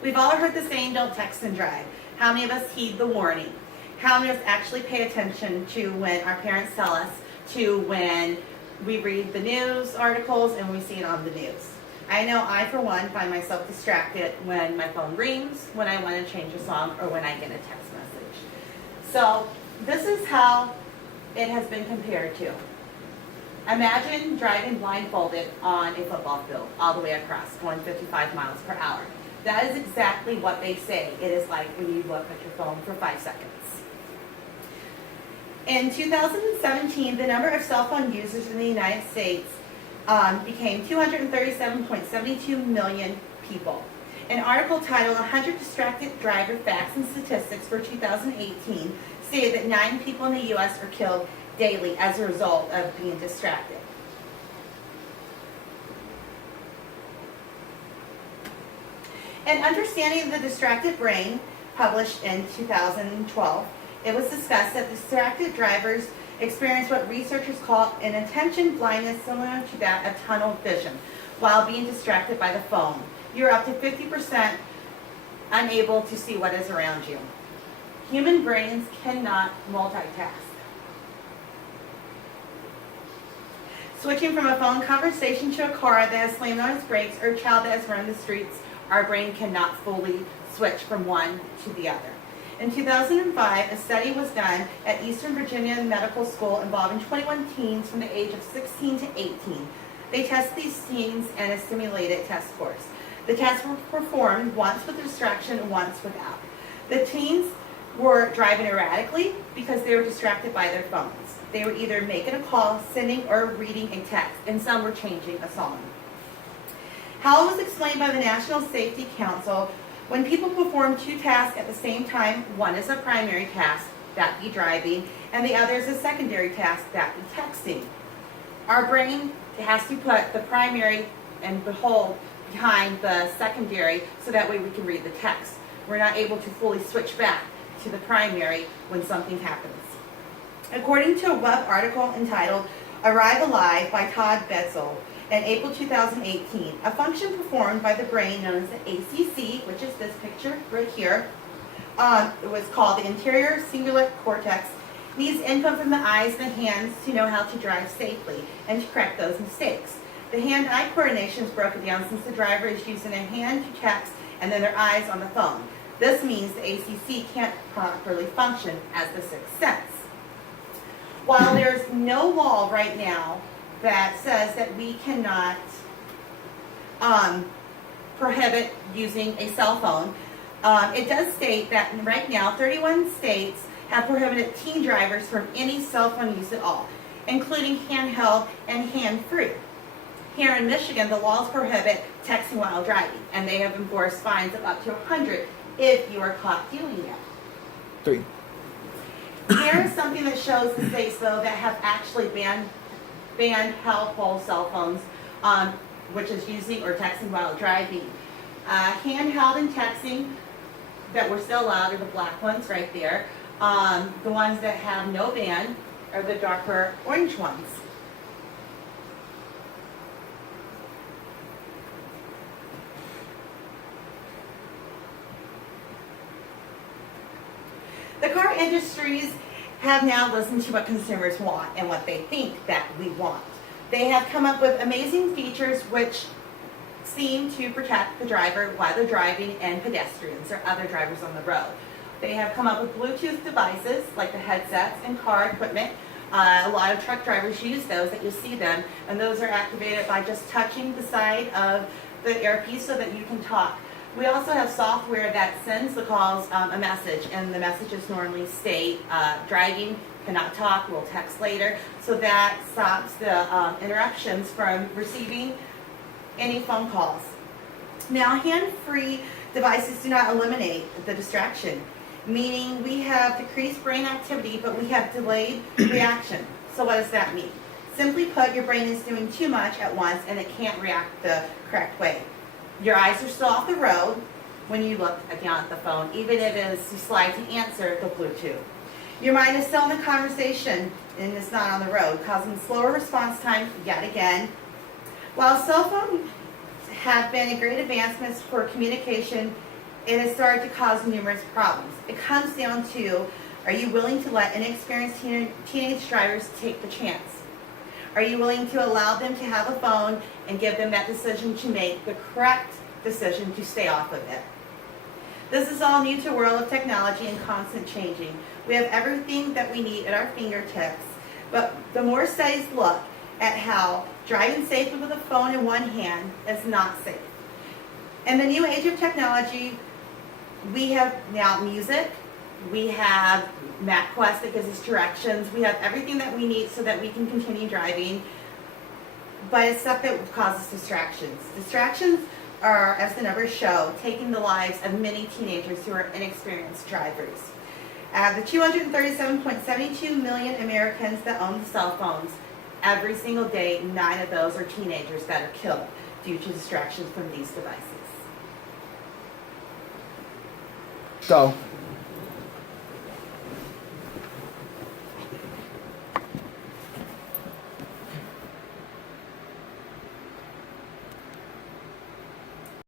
We've all heard the saying, don't text and drive. How many of us heed the warning? How many of us actually pay attention to when our parents tell us, to when we read the news articles and we see it on the news? I know I, for one, find myself distracted when my phone rings, when I want to change a song, or when I get a text message. So this is how it has been compared to. Imagine driving blindfolded on a football field all the way across, going 55 miles per hour. That is exactly what they say it is like when you look at your phone for 5 seconds. In 2017, the number of cell phone users in the United States became 237.72 million people. An article titled 100 Distracted Driver Facts and Statistics for 2018 stated that 9 people in the U.S. are killed daily as a result of being distracted. An Understanding of the Distracted Brain, published in 2012, it was discussed that distracted drivers experience what researchers call an attention blindness similar to that of tunnel vision while being distracted by the phone. You're up to 50% unable to see what is around you. Human brains cannot multitask. Switching from a phone conversation to a car that has slammed on its brakes or a child that has run the streets, our brain cannot fully switch from one to the other. In 2005, a study was done at Eastern Virginia Medical School involving 21 teens from the age of 16 to 18. They tested these teens in a simulated test course. The tests were performed once with distraction and once without. The teens were driving erratically because they were distracted by their phones. They were either making a call, sending, or reading a text, and some were changing a song. How it was explained by the National Safety Council, when people perform 2 tasks at the same time, one is a primary task, that be driving, and the other is a secondary task, that be texting. Our brain has to put the primary and hold behind the secondary so that way we can read the text. We're not able to fully switch back to the primary when something happens. According to a web article entitled Arrive Alive by Todd Betzel, in April 2018, a function performed by the brain known as the ACC, which is this picture right here, it was called the anterior cingulate cortex, needs input from the eyes and the hands to know how to drive safely and to correct those mistakes. The hand-eye coordination is broken down since the driver is using their hand to text and then their eyes on the phone. This means the ACC can't properly function as the sixth sense. While there's no law right now that says that we cannot prohibit using a cell phone, it does state that right now 31 states have prohibited teen drivers from any cell phone use at all, including handheld and hand-free. Here in Michigan, the laws prohibit texting while driving, and they have enforced fines of up to $100 if you are caught doing it. 3. Here is something that shows the states, though, that have actually banned handheld cell phones, which is using or texting while driving. Handheld and texting that were still allowed are the black ones right there. The ones that have no ban are the darker orange ones. The car industries have now listened to what consumers want and what they think that we want. They have come up with amazing features which seem to protect the driver while they're driving and pedestrians or other drivers on the road. They have come up with Bluetooth devices like the headsets and car equipment. A lot of truck drivers use those, that you see them, and those are activated by just touching the side of the earpiece so that you can talk. We also have software that sends the calls a message, and the messages normally state driving, cannot talk, we'll text later, so that stops the interruptions from receiving any phone calls. Now, hand-free devices do not eliminate the distraction, meaning we have decreased brain activity, but we have delayed reaction. So what does that mean? Simply put, your brain is doing too much at once, and it can't react the correct way. Your eyes are still off the road when you look again at the phone, even if it is to slide to answer the Bluetooth. Your mind is still in the conversation and it's not on the road, causing slower response time yet again. While cell phones have been a great advancements for communication it has started to cause numerous problems. It comes down to, are you willing to let inexperienced teenage drivers take the chance? Are you willing to allow them to have a phone and give them that decision to make the correct decision to stay off of it? This is all new to a world of technology and constant changing. We have everything that we need at our fingertips, but the more studies look at how driving safely with a phone in one hand is not safe. In the new age of technology, we have now music, we have MapQuest that gives us directions, we have everything that we need so that we can continue driving, but it's stuff that causes distractions. Distractions are, as the numbers show, taking the lives of many teenagers who are inexperienced drivers. Out of the 237.72 million Americans that own cell phones, every single day, 9 of those are teenagers that are killed due to distractions from these devices. So